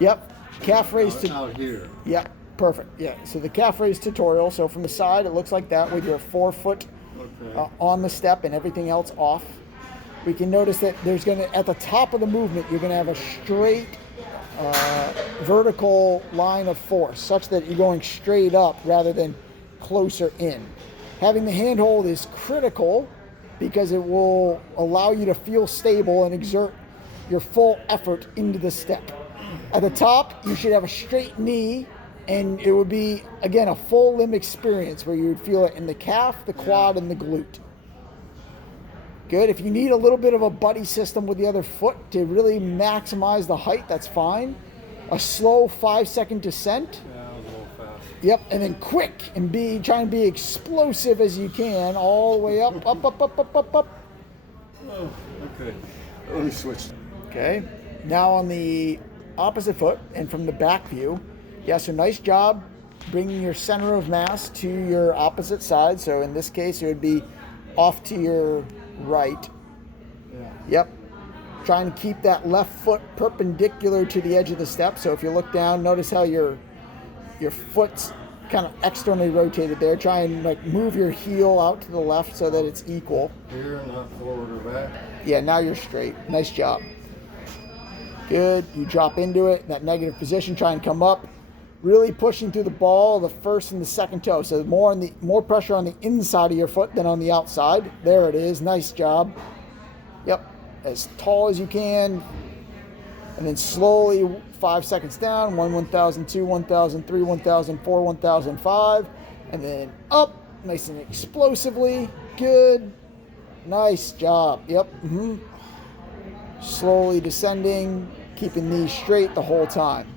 Yep. Calf raise to Out here. Yep. Perfect. Yeah. So the calf raise tutorial. So from the side, it looks like that with your forefoot Okay. on the step and everything else off. We can notice that there's going to, at the top of the movement, you're going to have a straight vertical line of force, such that you're going straight up rather than closer in. Having the handhold is critical because it will allow you to feel stable and exert your full effort into the step. At the top, you should have a straight knee, and it would be, again, a full limb experience where you would feel it in the calf, the quad, and the glute. Good. If you need a little bit of a buddy system with the other foot to really maximize the height, that's fine. A slow 5-second descent. Yeah, that was a little fast. Yep, and then quick and try and be explosive as you can, all the way up, up, up, up, up, up, up. Oh, okay. Let me switch. Okay. Now on the opposite foot and from the back view. Yeah, so nice job bringing your center of mass to your opposite side. So in this case, it would be off to your right. Yeah. Yep. Trying to keep that left foot perpendicular to the edge of the step. So if you look down, notice how your foot's kind of externally rotated there. Try and like move your heel out to the left so that it's equal. Here, not forward or back. Yeah, now you're straight. Nice job. Good. You drop into it, that negative position, try and come up. Really pushing through the ball, the first and the second toe. So more pressure on the inside of your foot than on the outside. There it is. Nice job. Yep. As tall as you can. And then slowly 5 seconds down. 1,002, 1,003, 1,004, 1,005. And then up. Nice and explosively. Good. Nice job. Yep. Slowly descending. Keeping these straight the whole time.